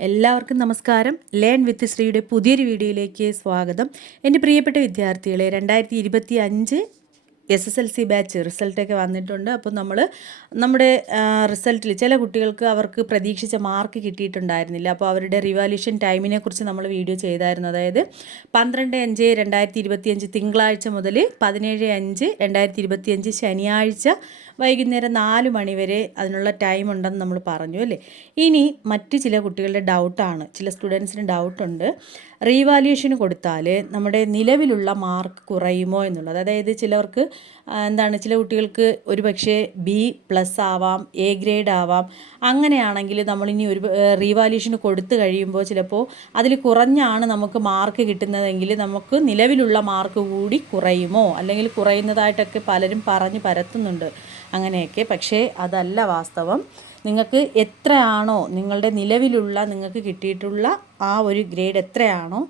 എല്ലാവർക്കും നമസ്കാരം. Learn with ശ്രീയുടെ പുതിയൊരു വീഡിയോയിലേക്ക് സ്വാഗതം. എന്റെ പ്രിയപ്പെട്ട വിദ്യാർത്ഥികളെ രണ്ടായിരത്തി ഇരുപത്തി അഞ്ച് S S L C batch റിസൾട്ടൊക്കെ വന്നിട്ടുണ്ട്. അപ്പോൾ നമ്മൾ നമ്മുടെ റിസൾട്ടിൽ ചില കുട്ടികൾക്ക് അവർക്ക് പ്രതീക്ഷിച്ച മാർക്ക് കിട്ടിയിട്ടുണ്ടായിരുന്നില്ല. അപ്പോൾ അവരുടെ റിവാല്യൂഷൻ ടൈമിനെ കുറിച്ച് നമ്മൾ വീഡിയോ ചെയ്തായിരുന്നു. അതായത് പന്ത്രണ്ട് അഞ്ച് രണ്ടായിരത്തി ഇരുപത്തിയഞ്ച് തിങ്കളാഴ്ച മുതൽ പതിനേഴ് അഞ്ച് രണ്ടായിരത്തി ഇരുപത്തിയഞ്ച് ശനിയാഴ്ച വൈകുന്നേരം നാല് മണിവരെ അതിനുള്ള ടൈം ഉണ്ടെന്ന് നമ്മൾ പറഞ്ഞു അല്ലേ? ഇനി മറ്റ് ചില കുട്ടികളുടെ ഡൗട്ടാണ് ചില സ്റ്റുഡൻസിന് ഡൗട്ടുണ്ട് റീവാലുവേഷൻ കൊടുത്താൽ നമ്മുടെ നിലവിലുള്ള മാർക്ക് കുറയുമോ എന്നുള്ളത്. അതായത് ചിലവർക്ക് എന്താണ് ചില കുട്ടികൾക്ക് ഒരു പക്ഷേ ബി പ്ലസ് ആവാം എ ഗ്രേഡ് ആവാം. അങ്ങനെയാണെങ്കിൽ നമ്മളിനി ഒരു റീവാലുവേഷൻ കൊടുത്തു കഴിയുമ്പോൾ ചിലപ്പോൾ അതിൽ കുറഞ്ഞാണ് നമുക്ക് മാർക്ക് കിട്ടുന്നതെങ്കിൽ നമുക്ക് നിലവിലുള്ള മാർക്ക് കൂടി കുറയുമോ? അല്ലെങ്കിൽ കുറയുന്നതായിട്ടൊക്കെ പലരും പറഞ്ഞ് പരത്തുന്നുണ്ട്. അങ്ങനെയൊക്കെ. പക്ഷേ അതല്ല വാസ്തവം. നിങ്ങൾക്ക് എത്രയാണോ നിങ്ങളുടെ നിലവിലുള്ള നിങ്ങൾക്ക് കിട്ടിയിട്ടുള്ള ആ ഒരു ഗ്രേഡ് എത്രയാണോ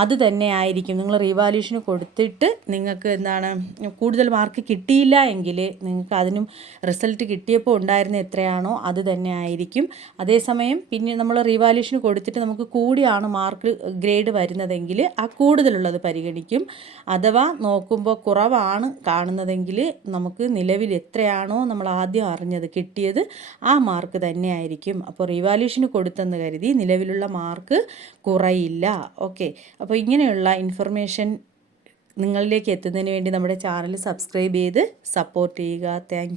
അത് തന്നെ ആയിരിക്കും. നിങ്ങൾ റീവാല്യൂഷന് കൊടുത്തിട്ട് നിങ്ങൾക്ക് എന്താണ് കൂടുതൽ മാർക്ക് കിട്ടിയില്ല എങ്കിൽ നിങ്ങൾക്ക് അതിനും റിസൾട്ട് കിട്ടിയപ്പോൾ ഉണ്ടായിരുന്ന എത്രയാണോ അത് തന്നെ ആയിരിക്കും. അതേസമയം പിന്നെ നമ്മൾ റീവാല്യൂഷന് കൊടുത്തിട്ട് നമുക്ക് കൂടിയാണ് മാർക്ക് ഗ്രേഡ് വരുന്നതെങ്കിൽ ആ കൂടുതലുള്ളത് പരിഗണിക്കും. അഥവാ നോക്കുമ്പോൾ കുറവാണ് കാണുന്നതെങ്കിൽ നമുക്ക് നിലവിൽ എത്രയാണോ നമ്മൾ ആദ്യം അറിഞ്ഞത് കിട്ടിയത് ആ മാർക്ക് തന്നെ ആയിരിക്കും. അപ്പോൾ റീവാല്യൂഷന് കൊടുത്തെന്ന് കരുതി നിലവിലുള്ള മാർക്ക് കുറയില്ല. ഓക്കെ അപ്പോൾ ഇങ്ങനെയുള്ള ഇൻഫർമേഷൻ നിങ്ങളിലേക്ക് എത്തുന്നതിന് വേണ്ടി നമ്മുടെ ചാനൽ സബ്സ്ക്രൈബ് ചെയ്ത് സപ്പോർട്ട് ചെയ്യുക. താങ്ക്